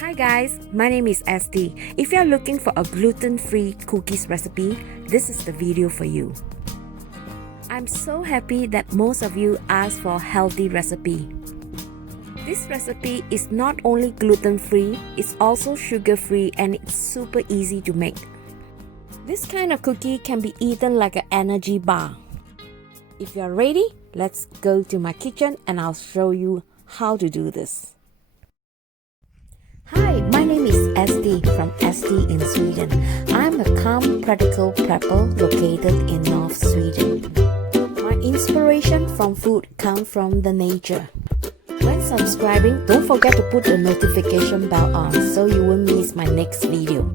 Hi guys, my name is Esti. If you are looking for a gluten-free cookies recipe, this is the video for you. I'm so happy that most of you asked for a healthy recipe. This recipe is not only gluten-free, it's also sugar-free and it's super easy to make. This kind of cookie can be eaten like an energy bar. If you are ready, let's go to my kitchen and I'll show you how to do this. Hi, my name is Esti from Esti in Sweden. I'm a calm, practical prepper located in North Sweden. My inspiration from food comes from the nature. When subscribing, don't forget to put the notification bell on so you won't miss my next video.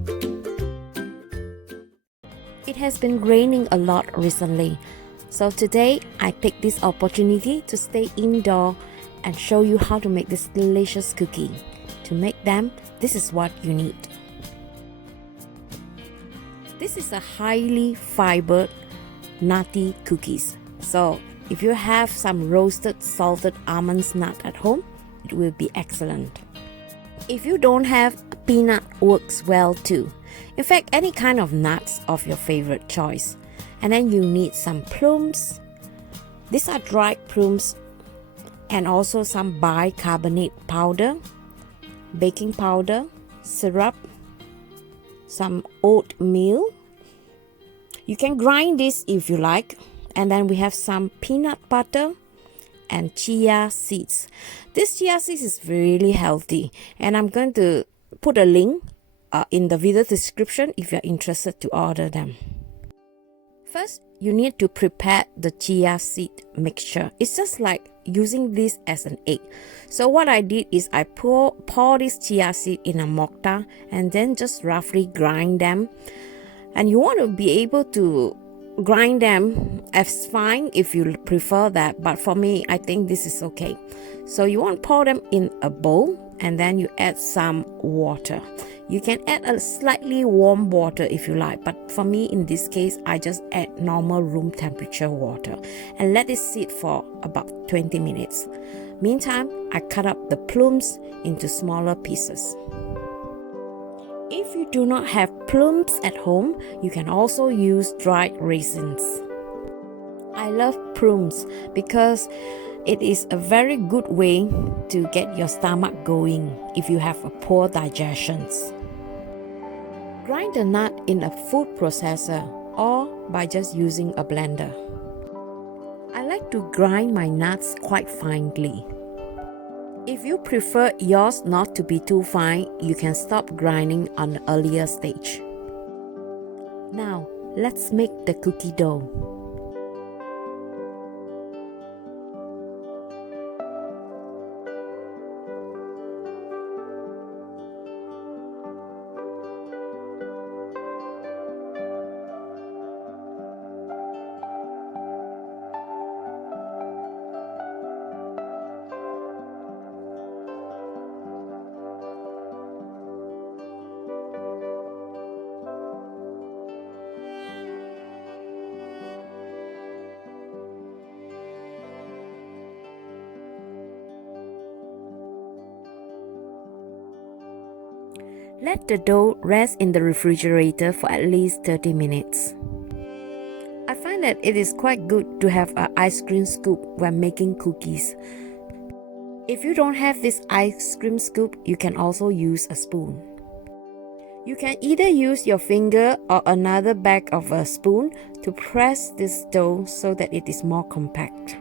It has been raining a lot recently, so today I take this opportunity to stay indoor and show you how to make this delicious cookie. To make them, this is what you need. This is a highly fibered, nutty cookies. So if you have some roasted salted almonds nut at home, it will be excellent. If you don't have, peanut works well too. In fact, any kind of nuts of your favorite choice. And then you need some prunes. These are dried prunes and also some bicarbonate powder, baking powder, syrup, some oatmeal. You can grind this if you like. And then we have some peanut butter and chia seeds. This chia seeds is really healthy, and I'm going to put a link in the video description if you're interested to order them. First, you need to prepare the chia seed mixture. It's just like using this as an egg. So what I did is I pour this chia seed in a mortar and then just roughly grind them. And you want to be able to grind them as fine if you prefer that, but for me, I think this is okay. So you want to pour them in a bowl and then you add some water. You can add a slightly warm water if you like, but for me in this case, I just add normal room temperature water and let it sit for about 20 minutes. Meantime, I cut up the plums into smaller pieces. If you do not have plums at home, you can also use dried raisins. I love prunes because it is a very good way to get your stomach going if you have a poor digestion. Grind the nut in a food processor or by just using a blender. I like to grind my nuts quite finely. If you prefer yours not to be too fine, you can stop grinding on the earlier stage. Now, let's make the cookie dough. Let the dough rest in the refrigerator for at least 30 minutes. I find that it is quite good to have an ice cream scoop when making cookies. If you don't have this ice cream scoop, you can also use a spoon. You can either use your finger or another back of a spoon to press this dough so that it is more compact.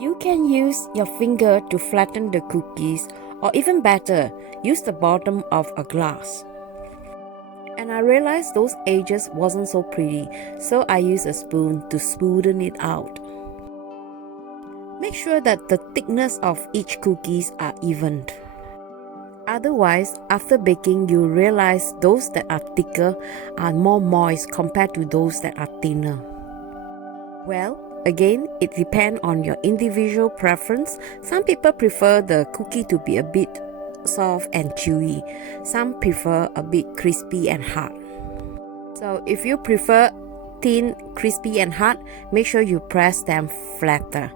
You can use your finger to flatten the cookies, or even better, use the bottom of a glass. And I realized those edges wasn't so pretty, so I used a spoon to smoothen it out. Make sure that the thickness of each cookies are evened. Otherwise, after baking, you realize those that are thicker are more moist compared to those that are thinner. Well, Again, it depends on your individual preference. Some people prefer the cookie to be a bit soft and chewy. Some prefer a bit crispy and hard. So if you prefer thin, crispy and hard, make sure you press them flatter.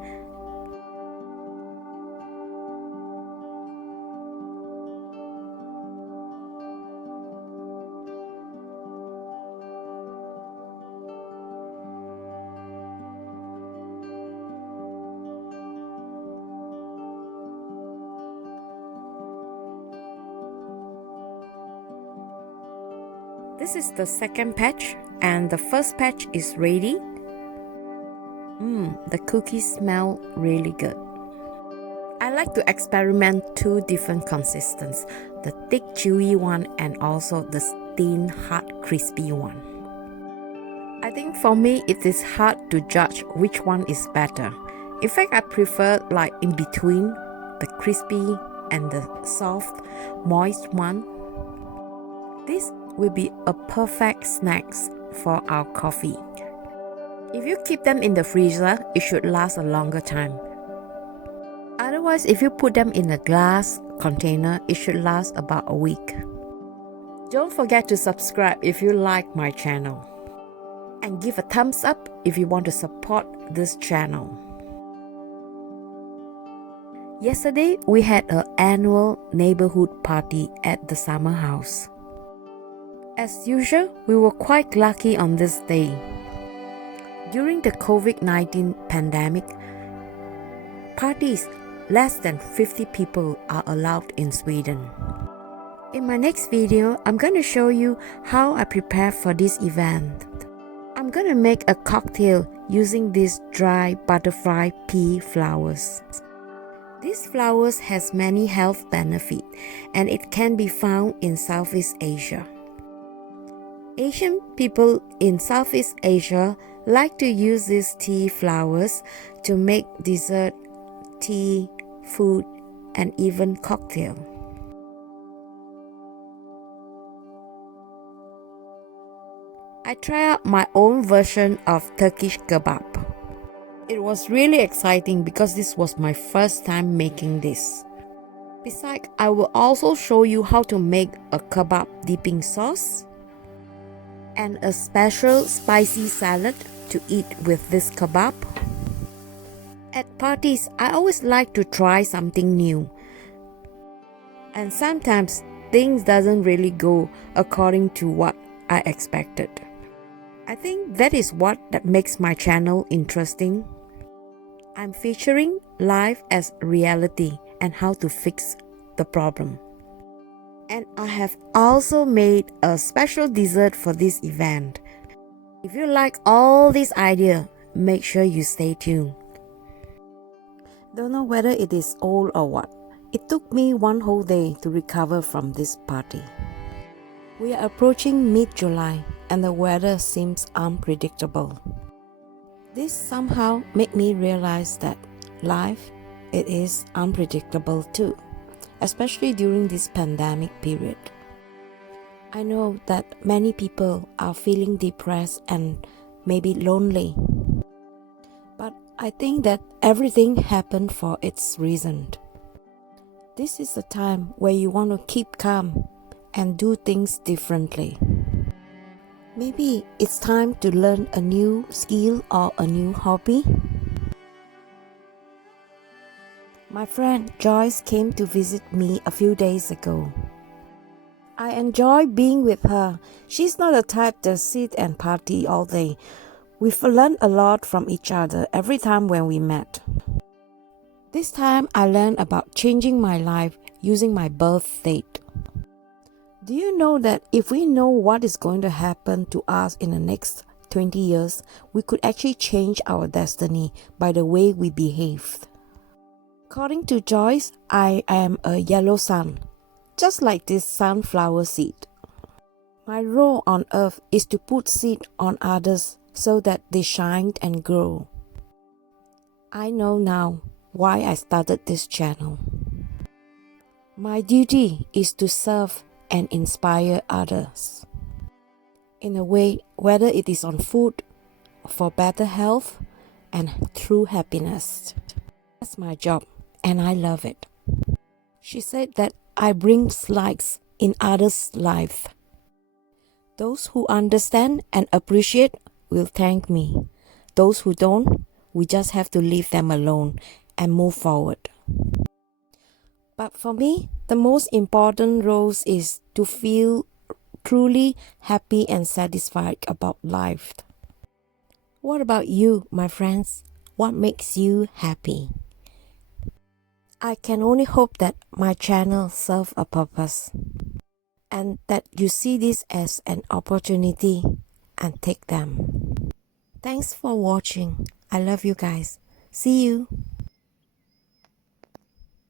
This is the second batch and the first batch is ready. The cookies smell really good. I like to experiment two different consistencies, the thick chewy one and also the thin hard crispy one. I think for me it is hard to judge which one is better. In fact, I prefer like in between, the crispy and the soft, moist one. This will be a perfect snack for our coffee. If you keep them in the freezer, it should last a longer time. Otherwise, if you put them in a glass container, it should last about a week. Don't forget to subscribe if you like my channel. And give a thumbs up if you want to support this channel. Yesterday, we had an annual neighborhood party at the summer house. As usual, we were quite lucky on this day. During the COVID-19 pandemic, parties less than 50 people are allowed in Sweden. In my next video, I'm going to show you how I prepare for this event. I'm going to make a cocktail using these dry butterfly pea flowers. These flowers has many health benefits and it can be found in Southeast Asia. Asian people in Southeast Asia like to use these tea flowers to make dessert, tea, food, and even cocktail. I tried out my own version of Turkish kebab. It was really exciting because this was my first time making this. Besides, I will also show you how to make a kebab dipping sauce and a special spicy salad to eat with this kebab. At parties, I always like to try something new. And sometimes things doesn't really go according to what I expected. I think that is what makes my channel interesting. I'm featuring life as reality and how to fix the problem. And I have also made a special dessert for this event. If you like all these ideas, make sure you stay tuned. Don't know whether it is old or what. It took me one whole day to recover from this party. We are approaching mid-July and the weather seems unpredictable. This somehow made me realize that life, it is unpredictable too, especially during this pandemic period. I know that many people are feeling depressed and maybe lonely. But I think that everything happened for its reason. This is the time where you want to keep calm and do things differently. Maybe it's time to learn a new skill or a new hobby. My friend Joyce came to visit me a few days ago. I enjoy being with her. She's not the type to sit and party all day. We've learned a lot from each other every time when we met. This time I learned about changing my life using my birth date. Do you know that if we know what is going to happen to us in the next 20 years, we could actually change our destiny by the way we behave? According to Joyce, I am a yellow sun, just like this sunflower seed. My role on earth is to put seed on others so that they shine and grow. I know now why I started this channel. My duty is to serve and inspire others. In a way, whether it is on food, for better health, and true happiness. That's my job, and I love it. She said that I bring lights in others' life. Those who understand and appreciate will thank me. Those who don't, we just have to leave them alone and move forward. But for me, the most important role is to feel truly happy and satisfied about life. What about you, my friends? What makes you happy? I can only hope that my channel serves a purpose and that you see this as an opportunity and take them. Thanks for watching. I love you guys. See you.